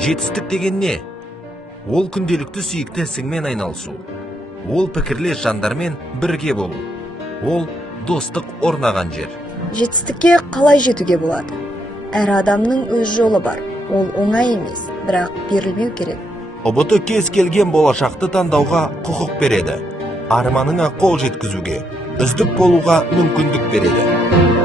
Жетістік деген не? Ол күнделікті сүйікті ісіңмен айналысу. Ол пікірлес жандармен бірге болу. Ол достық орнаған жер. Жетістікке қалай жетуге болады? Әр адамның өз жолы бар. Ол оңай емес, бірақ берілмеу керек. ұбт кез келген болашақты таңдауға құқық береді. Арманыңа қол жеткізуге, үздік болуға мүмкіндік береді.